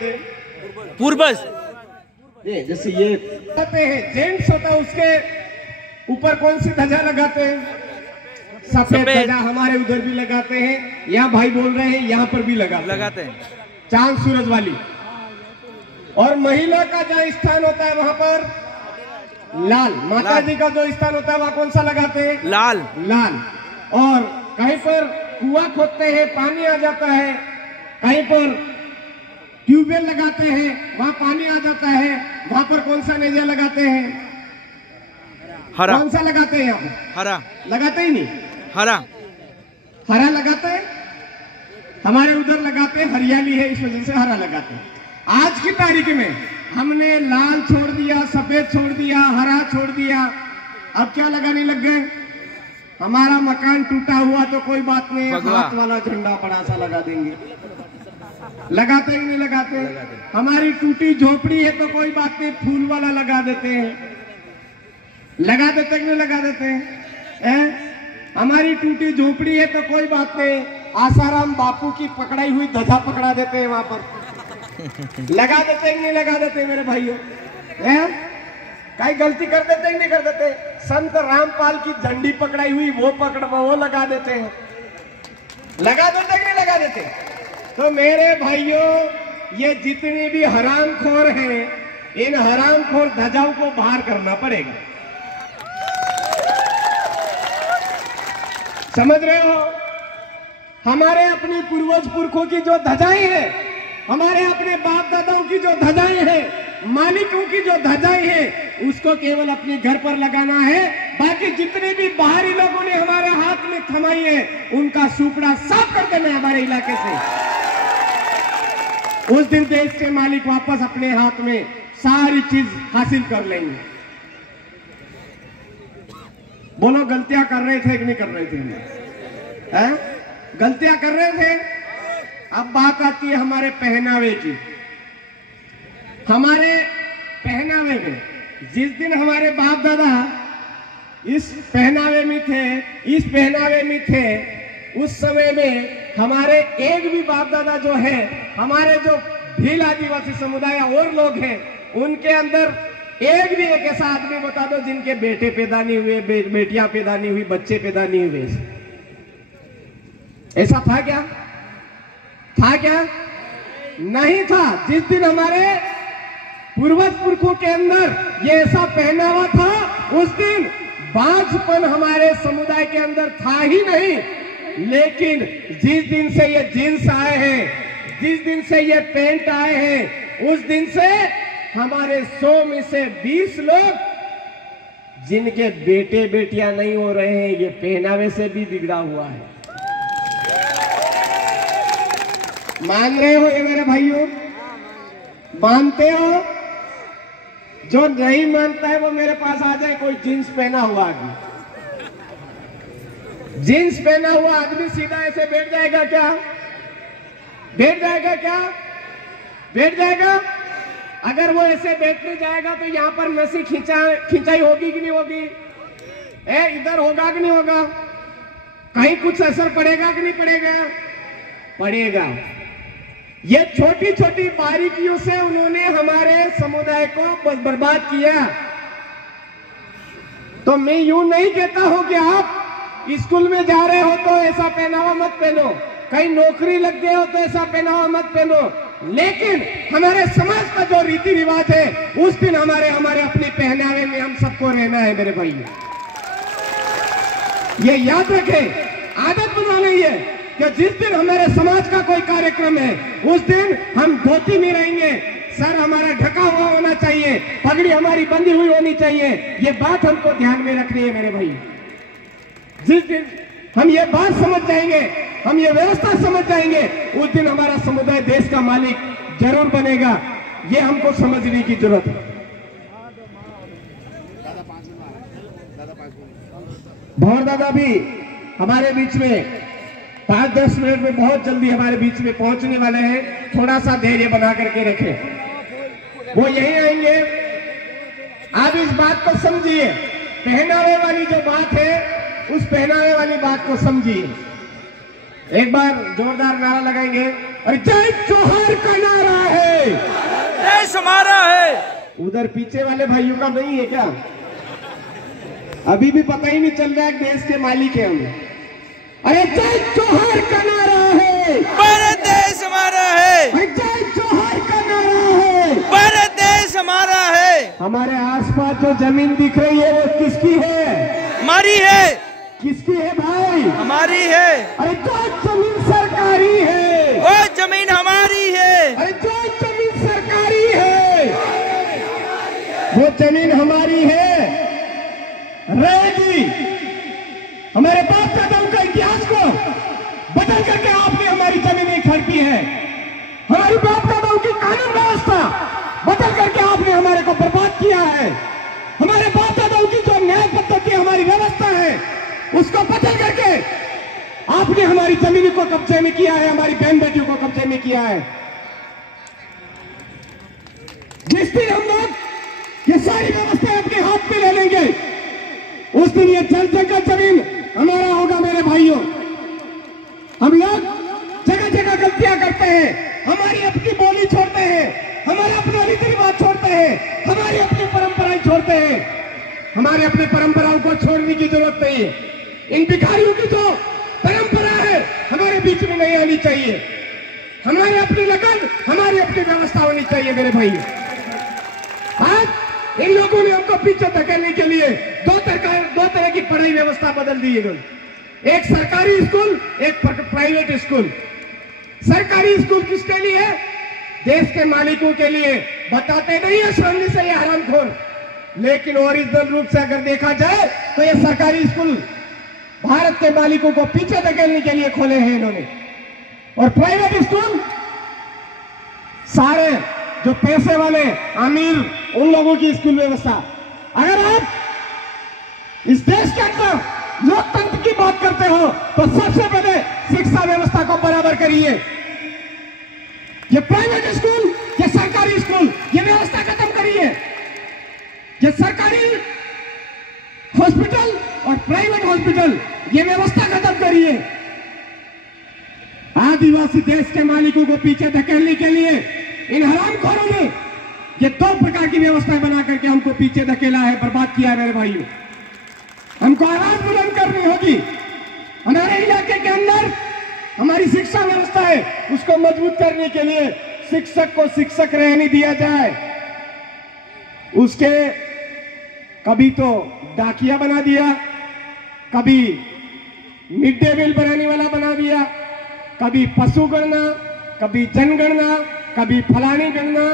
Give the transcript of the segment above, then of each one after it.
बोलते हैं? पूर्वज। जैसे ये लगाते हैं, जेंट्स होता है उसके ऊपर कौन सी ध्वजा लगाते हैं? सफेद ध्वजा। हमारे उधर भी लगाते हैं, यहाँ भाई बोल रहे हैं यहाँ पर भी लगाते हैं चांद सूरज वाली। और महिला का जहाँ स्थान होता है वहां पर लाल। माता जी का जो स्थान होता है वहां कौन सा लगाते हैं? लाल। लाल। और कहीं पर कुआं खोदते हैं, पानी आ जाता है, कहीं पर ट्यूबवेल लगाते हैं, वहां पानी आ जाता है, वहां पर कौन सा नेजा लगाते हैं? हरा। कौन सा लगाते हैं यहाँ? हरा। लगाते ही नहीं। हरा। हरा लगाते हैं, हमारे उधर लगाते हैं, हरियाली है इस वजह से हरा लगाते हैं। आज की तारीख में हमने लाल छोड़ दिया, सफेद छोड़ दिया, हरा छोड़ दिया, अब क्या लगाने लग गए? हमारा मकान टूटा हुआ तो कोई बात नहीं, हाथ वाला झंडा बड़ा सा लगा देंगे। लगाते हैं नहीं लगाते? हमारी टूटी झोपड़ी है तो कोई बात नहीं, फूल वाला लगा देते हैं। लगा देते कि नहीं लगा देते हैं? हमारी टूटी झोपड़ी है तो कोई बात नहीं, आसाराम बापू की पकड़ाई हुई ध्वजा पकड़ा देते हैं वहां पर। लगा देते हैं नहीं लगा देते मेरे भाइयों? कहीं गलती कर देते हैं नहीं कर देते? संत रामपाल की झंडी पकड़ाई हुई वो लगा देते हैं। लगा देते हैं नहीं लगा देते? तो मेरे भाइयों, ये जितने भी हरामखोर हैं, इन हरामखोर ध्वजाओं को बाहर करना पड़ेगा। समझ रहे हो? हमारे अपने पूर्वज पुरखों की जो ध्वजाएं हैं, हमारे अपने बाप दादाओं की जो ध्वजाएं हैं, मालिकों की जो ध्वजाएं हैं, उसको केवल अपने घर पर लगाना है। बाकी जितने भी बाहरी लोगों ने हमारे हाथ में थमाई है, उनका सुपड़ा साफ कर देना हमारे इलाके से। उस दिन देश के मालिक वापस अपने हाथ में सारी चीज हासिल कर लेंगे। बोलो, गलतियां कर रहे थे कि नहीं कर रहे थे? गलतियां कर रहे थे। अब बात आती है हमारे पहनावे की। हमारे पहनावे में, जिस दिन हमारे बाप दादा इस पहनावे में थे, इस पहनावे में थे, उस समय में हमारे एक भी बाप दादा जो है, हमारे जो भील आदिवासी समुदाय और लोग हैं, उनके अंदर एक भी एक ऐसा आदमी बता दो जिनके बेटे पैदा नहीं हुए, बेटियां पैदा नहीं हुई, बच्चे पैदा नहीं हुए। ऐसा था क्या? था क्या? नहीं था। जिस दिन हमारे पूर्वज पुरखों के अंदर ये ऐसा पहनावा था, उस दिन बांझपन हमारे समुदाय के अंदर था ही नहीं। लेकिन जिस दिन से ये जींस आए हैं, जिस दिन से ये पैंट आए हैं, उस दिन से हमारे 100 में से 20 लोग जिनके बेटे बेटियां नहीं हो रहे हैं, ये पहनावे से भी बिगड़ा हुआ है। मान रहे हो ये मेरे भाइयों? मानते हो? जो नहीं मानता है वो मेरे पास आ जाए। कोई जींस पहना हुआ आदमी, जींस पहना हुआ आदमी सीधा ऐसे बैठ जाएगा क्या? बैठ जाएगा क्या? बैठ जाएगा? अगर वो ऐसे बैठने जाएगा तो यहाँ पर नसी खिंचाई होगी कि नहीं होगी? इधर होगा कि नहीं होगा? कहीं कुछ असर पड़ेगा कि नहीं पड़ेगा? पड़ेगा। ये छोटी छोटी बारीकियों से उन्होंने हमारे समुदाय को बर्बाद किया। तो मैं यूं नहीं कहता हूं कि आप स्कूल में जा रहे हो तो ऐसा पहनावा मत पहनो, कहीं नौकरी लग गए हो तो ऐसा पहनावा मत पहनो, लेकिन हमारे समाज का जो रीति रिवाज है, उस दिन हमारे अपने पहनावे में हम सबको रहना है मेरे भाई। ये याद रखें, आदत बना ली है कि जिस दिन हमारे समाज का कोई कार्यक्रम है, उस दिन हम धोती में रहेंगे, सर हमारा ढका हुआ होना चाहिए, पगड़ी हमारी बंधी हुई होनी चाहिए। ये बात हमको ध्यान में रखनी है मेरे भाई। जिस दिन हम ये बात समझ जाएंगे, हम ये व्यवस्था समझ जाएंगे, उस दिन हमारा समुदाय देश का मालिक जरूर बनेगा। ये हमको समझने की जरूरत है। भंवर दादा भी हमारे बीच में 5-10 मिनट में बहुत जल्दी हमारे बीच में पहुंचने वाले हैं। थोड़ा सा धैर्य बना करके रखें, वो यही आएंगे। आप इस बात को समझिए, पहनावे वाली जो बात है, उस पहनावे वाली बात को समझिए। एक बार जोरदार नारा लगाएंगे और जय जोहर का नारा है। देश हमारा है। उधर पीछे वाले भाइयों का नहीं है क्या? अभी भी पता ही नहीं चल रहा है देश के मालिक है हम। अरे जय जोहर का नारा है। भारत देश हमारा है। अरे जय जोहर का नारा है। भारत देश हमारा है। हमारे आसपास जो जमीन दिख रही है वो किसकी है? हमारी है। किसकी है भाई? हमारी है। अरे जो जमीन सरकारी है वो जमीन हमारी है। अरे जो जमीन सरकारी है वो जमीन हमारी है, रहेगी। हमारे बाप दादाओं का इतिहास को बदल करके आपने हमारी जमीनें खरीदी है। हमारी बाप दादाओं की कानून व्यवस्था बदल करके आपने हमारे को बर्बाद किया है। हमारे बाप दादाओं की जो न्याय पद्धति हमारी व्यवस्था है उसको बदल करके आपने हमारी जमीन को कब्जे में किया है, हमारी बहन बेटियों को कब्जे में किया है। जिस दिन हम लोग ये सारी व्यवस्था अपने हाथ में ले लेंगे उस दिन ये जल जंगल जमीन हमारा होगा। मेरे भाइयों, हम लोग जगह जगह गलतियां करते हैं, हमारी अपनी बोली छोड़ते हैं, हमारा अपना रीति रिवाज छोड़ते हैं, हमारी अपनी परंपराएं छोड़ते हैं। हमारे अपनी परंपराओं को छोड़ने की जरूरत नहीं है। इन भिखारियों की जो परंपरा है हमारे बीच में नहीं आनी चाहिए। हमारी अपनी लगन, हमारी अपनी व्यवस्था होनी चाहिए। मेरे भाई, आज इन लोगों ने हमको पीछे धकेलने के लिए दो तरह की पढ़ाई व्यवस्था बदल दी इन्होंने। एक सरकारी स्कूल, एक प्राइवेट स्कूल। सरकारी स्कूल किसके लिए? देश के मालिकों के लिए। बताते नहीं है सामने से ये हरामखोर, लेकिन ओरिजिनल रूप से अगर देखा जाए तो ये सरकारी स्कूल भारत के मालिकों को पीछे धकेलने के लिए खोले हैं इन्होंने। और प्राइवेट स्कूल सारे जो पैसे वाले अमीर उन लोगों की स्कूल व्यवस्था। अगर आप इस देश के अंदर लोकतंत्र की बात करते हो तो सबसे पहले शिक्षा व्यवस्था को बराबर करिए। ये प्राइवेट स्कूल, ये सरकारी स्कूल, ये व्यवस्था खत्म करिए। ये सरकारी हॉस्पिटल और प्राइवेट हॉस्पिटल, ये व्यवस्था खत्म करिए। आदिवासी देश के मालिकों को पीछे धकेलने के लिए इन हरामखोरों ने ये दो प्रकार की व्यवस्था बना करके हमको पीछे धकेला है, बर्बाद किया है। मेरे भाइयों, हमको आवाज बुलंद करनी होगी। हमारे इलाके के अंदर हमारी शिक्षा व्यवस्था है, उसको मजबूत करने के लिए शिक्षक को शिक्षक रहने दिया जाए। उसके कभी तो डाकिया बना दिया, कभी मिड डे मील बनाने वाला बना दिया, कभी पशु गणना, कभी जनगणना, कभी फलानी गणना।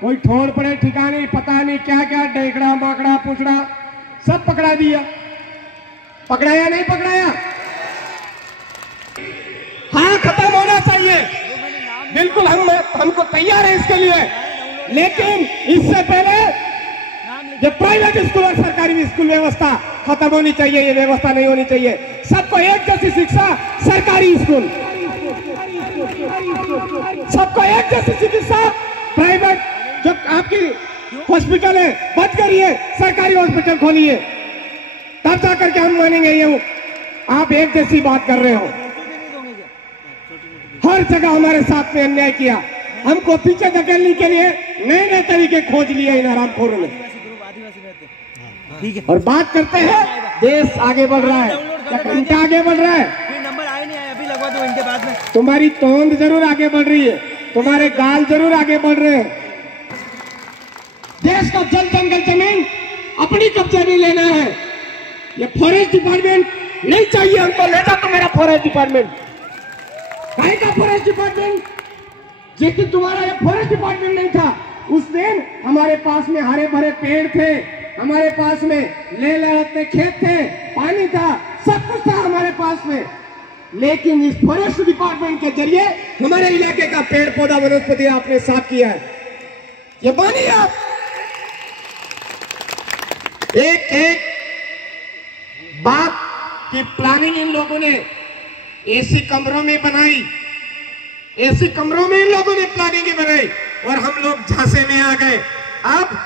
कोई ठोड़ पड़े ठिकाने, पता नहीं क्या क्या, डेकड़ा माकड़ा पुछड़ा सब पकड़ा दिया। पकड़ाया नहीं पकड़ाया? हाँ, खत्म होना चाहिए। बिल्कुल हमको तैयार है इसके लिए, लेकिन इससे पहले जो प्राइवेट स्कूल और सरकारी स्कूल व्यवस्था खत्म होनी चाहिए। ये व्यवस्था नहीं होनी चाहिए। सबको एक जैसी शिक्षा, सरकारी स्कूल। सबको एक जैसी चिकित्सा, प्राइवेट जो आपकी हॉस्पिटल है बंद करिए, सरकारी हॉस्पिटल खोलिए, तब जाकर के हम मानेंगे ये आप एक जैसी बात कर रहे हो। हर जगह हमारे साथ में अन्याय किया, हमको पीछे धकेलने के लिए नए नए तरीके खोज लिए इन हरामखोरों ने। और बात करते हैं देश आगे बढ़ रहा है, क्या घंटा आगे बढ़ रहा है? नंबर आए नहीं आए, अभी लगवा दो इनके बाद में। तुम्हारी तोंद जरूर आगे बढ़ रही है, तुम्हारे गाल जरूर आगे बढ़ रहे हैं। देश का जल जंगल जमीन अपनी कब्जे में लेना है। ये फॉरेस्ट डिपार्टमेंट नहीं चाहिए हमको। ले जा तो मेरा फॉरेस्ट डिपार्टमेंट। कहीं का फॉरेस्ट डिपार्टमेंट? जिस दिन तुम्हारा ये फॉरेस्ट डिपार्टमेंट नहीं था उस दिन हमारे पास में हरे भरे पेड़ थे, हमारे पास में ले लड़ते खेत थे, पानी था, सब कुछ था हमारे पास में। लेकिन इस फॉरेस्ट डिपार्टमेंट के जरिए हमारे इलाके का पेड़ पौधा वनस्पति आपने साफ किया है। ये मानिए आप, एक एक बात की प्लानिंग इन लोगों ने एसी कमरों में बनाई। एसी कमरों में इन लोगों ने प्लानिंग बनाई और हम लोग झांसे में आ गए। अब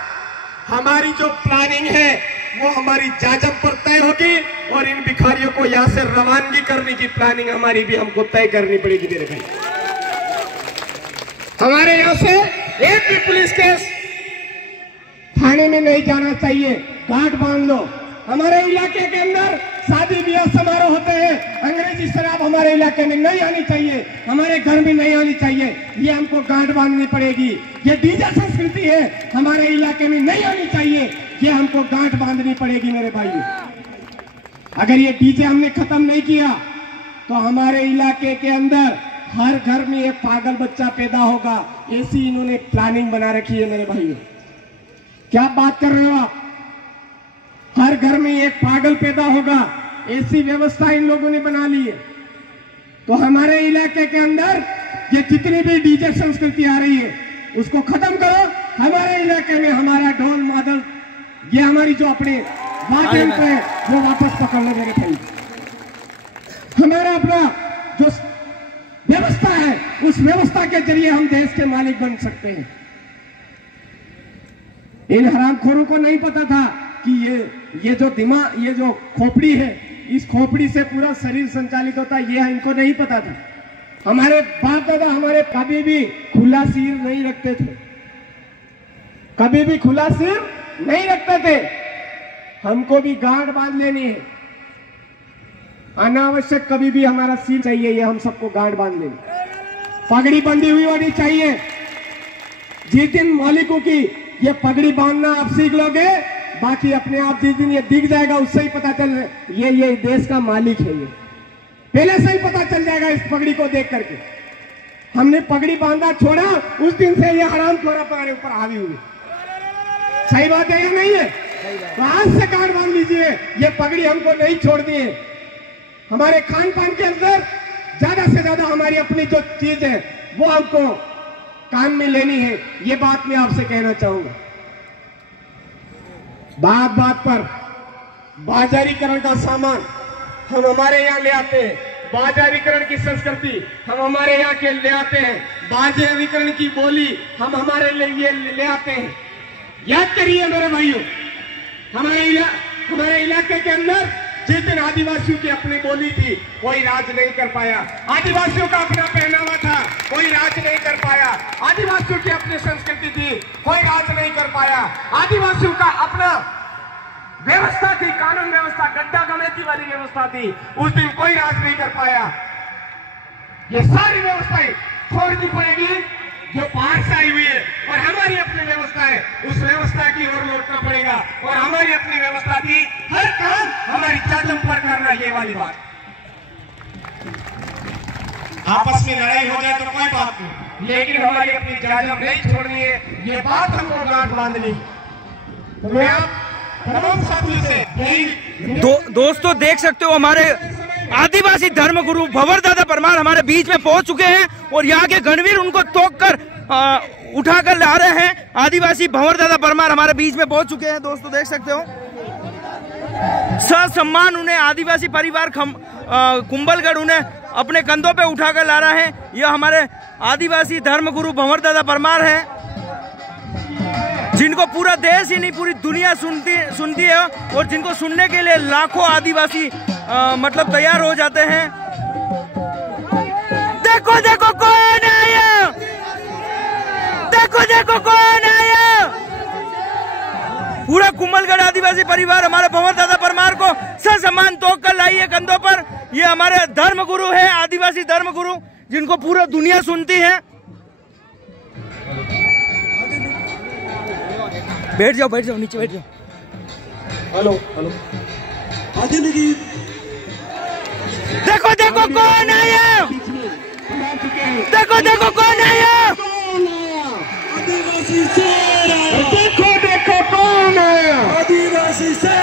हमारी जो प्लानिंग है वो हमारी जाजम पर तय होगी और इन भिखारियों को यहाँ से रवानगी करने की प्लानिंग हमारी भी हमको तय करनी पड़ेगी मेरे भाई। हमारे यहाँ से एक भी पुलिस केस थाने में नहीं जाना चाहिए, गांठ बांध लो। हमारे इलाके के अंदर शादी ब्याह समारोह होते हैं, अंग्रेजी शराब हमारे इलाके में नहीं आनी चाहिए, हमारे घर में नहीं आनी चाहिए, ये हमको गांठ बांधनी पड़ेगी। ये डीजे संस्कृति है, हमारे इलाके में नहीं आनी चाहिए, ये हमको गांठ बांधनी पड़ेगी मेरे भाइयों। अगर ये डीजे हमने खत्म नहीं किया तो हमारे इलाके के अंदर हर घर में एक पागल बच्चा पैदा होगा, ऐसी इन्होंने प्लानिंग बना रखी है मेरे भाइयों। क्या बात कर रहे हो आप? हर घर में एक पागल पैदा होगा, ऐसी व्यवस्था इन लोगों ने बना ली है। तो हमारे इलाके के अंदर ये जितनी भी डीजे संस्कृति आ रही है उसको खत्म करो। हमारे इलाके में हमारा ढोल मादल, ये हमारी जो अपने वाद्ययंत्र है वो वापस पकड़ ले मेरे भाई। हमारा अपना जो व्यवस्था है उस व्यवस्था के जरिए हम देश के मालिक बन सकते हैं। इन हरामखोरों को नहीं पता था कि ये जो दिमाग, ये जो खोपड़ी है, इस खोपड़ी से पूरा शरीर संचालित होता है, ये इनको नहीं पता था। हमारे बाप दादा हमारे कभी भी खुला सिर नहीं रखते थे, कभी भी खुला सिर नहीं रखते थे। हमको भी गांठ बांध लेनी है, अनावश्यक कभी भी हमारा सिर चाहिए, ये हम सबको गांठ बांध लेनी, पगड़ी बंधी हुई होनी चाहिए। जिस दिन मालिकों की ये पगड़ी बांधना आप सीख लोगे, बाकी अपने आप जिस दिन ये दिख जाएगा उससे ही पता चल ये देश का मालिक है। ये पहले से ही पता चल जाएगा इस पगड़ी को देख करके। हमने पगड़ी बांधना छोड़ा, उस दिन से ये हरामखोर हमारे ऊपर हावी हुए। सही बात है या नहीं है? तो आज से गांठ बांध लीजिए, ये पगड़ी हमको नहीं छोड़नी है। हमारे खान पान के अंदर ज्यादा से ज्यादा हमारी अपनी जो चीज है वो हमको काम में लेनी है, ये बात मैं आपसे कहना चाहूंगा। बात बात पर बाजारीकरण का सामान हम हमारे यहाँ ले आते हैं, बाजारीकरण की संस्कृति हम हमारे यहाँ के ले आते हैं, बाजारीकरण की बोली हम हमारे लिए ले आते हैं। याद करिए मेरे भाइयों, हमारे इलाके के अंदर जिस दिन आदिवासियों की अपनी बोली थी कोई राज नहीं कर पाया, आदिवासियों का अपना पहनावा था कोई राज नहीं कर पाया, आदिवासियों की अपनी संस्कृति थी कोई राज नहीं कर पाया, आदिवासियों का अपना व्यवस्था थी, कानून व्यवस्था, गड्ढा कमेटी वाली व्यवस्था थी, उस दिन कोई राज नहीं कर पाया। ये सारी व्यवस्थाएं छोड़नी पड़ेगी जो बाहर से आई हुई है, और हमारी अपनी व्यवस्था है, उस व्यवस्था की ओर लौटना पड़ेगा। और हमारी अपनी व्यवस्था थी हर काम हमारी जाजम पर करना, ये वाली बात। आपस में लड़ाई हो जाए तो कोई बात नहीं, लेकिन हमारी अपनी जाजम नहीं छोड़नी है, ये बात हमको गांठ बांधनी। तो मैं आप तमाम साथियों से दोस्तों देख सकते हो हमारे आदिवासी धर्मगुरु भंवर दादा परमार हमारे बीच में पहुंच चुके हैं और यहाँ के गणवीर उनको तोक कर उठाकर ला रहे हैं। आदिवासी भंवर दादा परमार हमारे बीच में पहुंच चुके हैं। दोस्तों देख सकते हो ससम्मान उन्हें आदिवासी परिवार कुंभलगढ़ उन्हें अपने कंधों पे उठाकर ला रहा है। यह हमारे आदिवासी धर्मगुरु भंवर दादा परमार हैं, जिनको पूरा देश ही नहीं पूरी दुनिया सुनती है और जिनको सुनने के लिए लाखों आदिवासी मतलब तैयार हो जाते हैं। देखो देखो कौन आया, देखो देखो कौन आया। पूरा कुंभलगढ़ आदिवासी परिवार हमारे भंवर दादा परमार को ससम्मान तोक कर लाई है कंधों पर। ये हमारे धर्मगुरु है, आदिवासी धर्मगुरु, जिनको पूरा दुनिया सुनती है। बैठ जाओ नीचे बैठ जाओ। हेलो हेलो, देखो देखो कौन आया, देखो देखो कौन आया, देखो देखो कौन आया, आदिवासी से